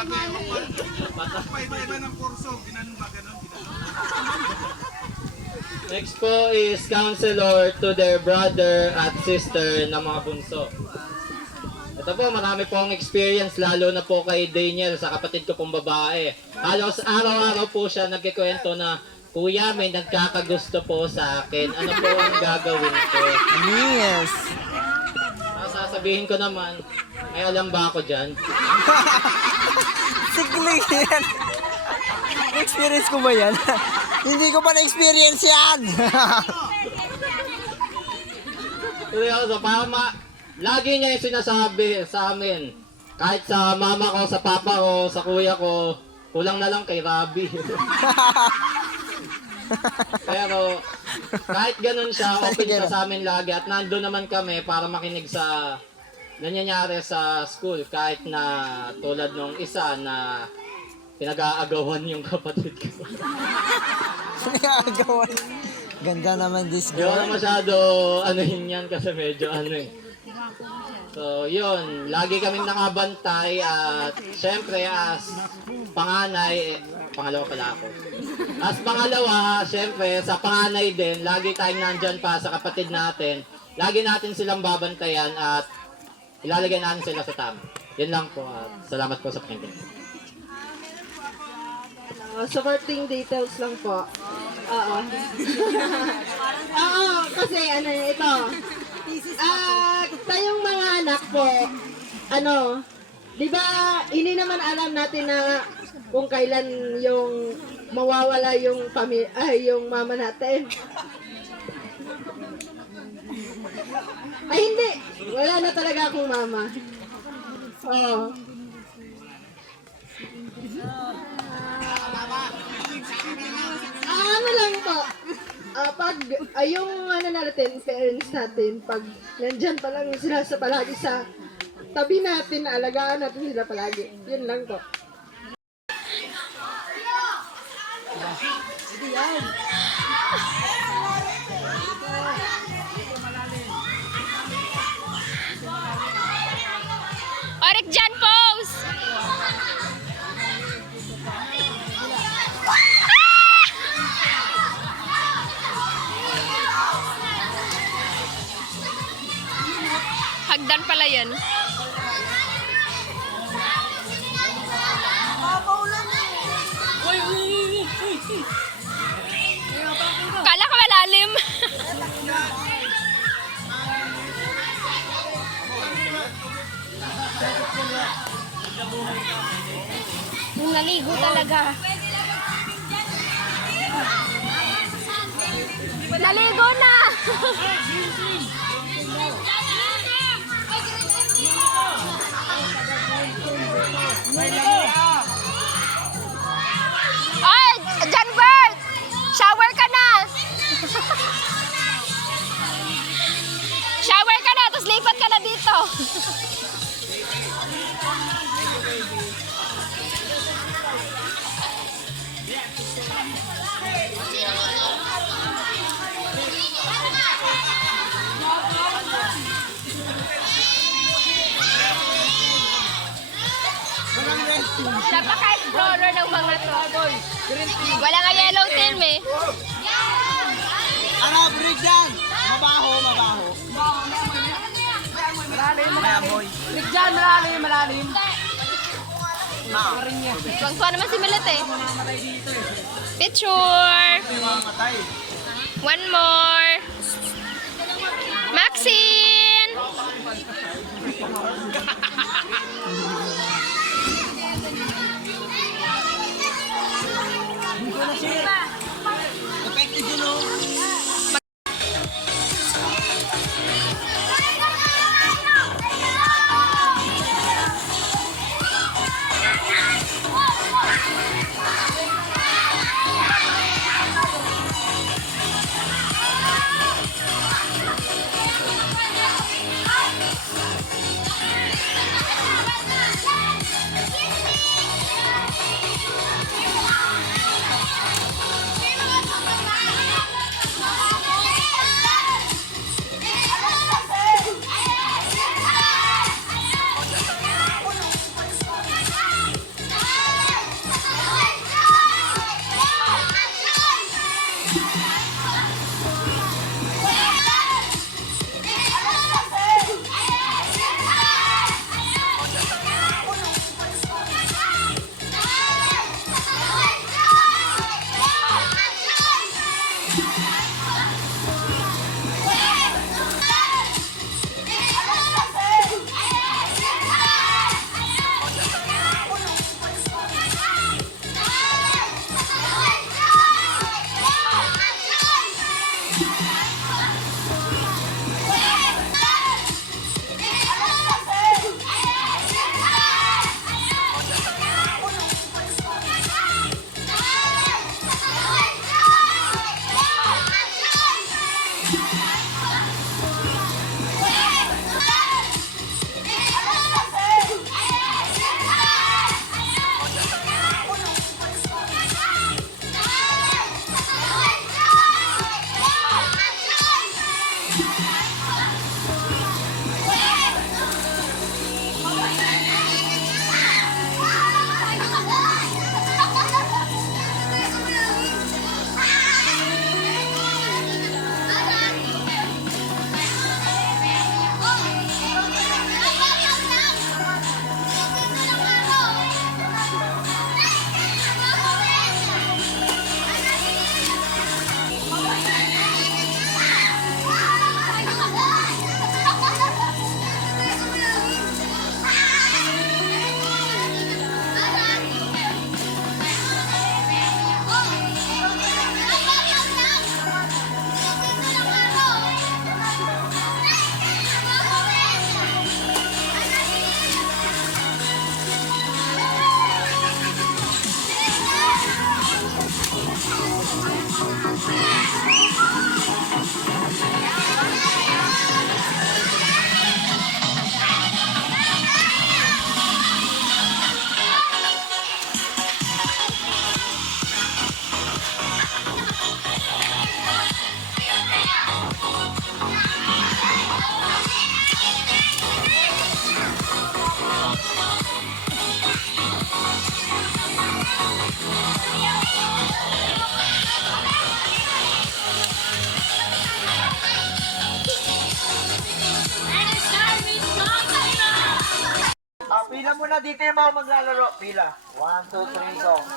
Iba-iba ng kurso. Ginanon ba? Ganon. Next po is counselor to their brother at sister na mga bunso. Ito po, marami pong experience, lalo na po kay Daniel, sa kapatid ko pong babae. Halos araw-araw po siya nagkikwento na, Kuya, may nagkakagusto po sa akin. Ano po ang gagawin ko? Yes. Sasabihin ko naman, may alam ba ako dyan? Sigli yan. Experience ko ba yan? Hindi ko pa na-experience yan. Seryoso, lagi niya yung sinasabi sa amin. Kahit sa mama ko, sa papa ko, sa kuya ko, kulang na lang kay Robby. Pero kahit ganun siya, open siya sa amin lagi at nandun naman kami para makinig sa nangyayari sa school. Kahit na tulad nung isa na pinag-aagawan yung kapatid ko. Pinag-aagawan. Ganda naman this Hindi ko na girl. masyado yan kasi medyo So, yun. Lagi kaming nakabantay at syempre as panganay, pangalawa pala ako. As pangalawa, syempre sa panganay din, lagi tayong nandyan pa sa kapatid natin. Lagi natin silang babantayan at ilalagay natin sila sa tama. Yan lang po at salamat po sa pakinggan. Supporting details lang po. Oo. Oo, kasi ito. Tayong mga anak po, di ba, hindi naman alam natin na kung kailan yung mawawala yung yung mama natin. Ay, hindi. Wala na talaga akong mama. Oo. Ano lang po, pag yung natin, parents natin, pag nandyan pa lang sila sa palagi sa tabi natin, alagaan natin sila palagi. Yun lang po. Orik dyan, pose! Hagdan pala yan. Kala ka malalim. Naligo talaga. Naligo na. Ay, John Bert! Shower ka na! Shower ka na, tapos lipat ka na dito. Napaka-explorer ng mga to. Wala nga yellow team eh. Break dyan. Mabaho. Malalim. May amoy. Break dyan, malalim. Tuwang-tuwa naman si Milet eh. Picture. One more. Maxine. Effective yun o. dito yung mga maglalaro. Pila. 1, 2, 3, go.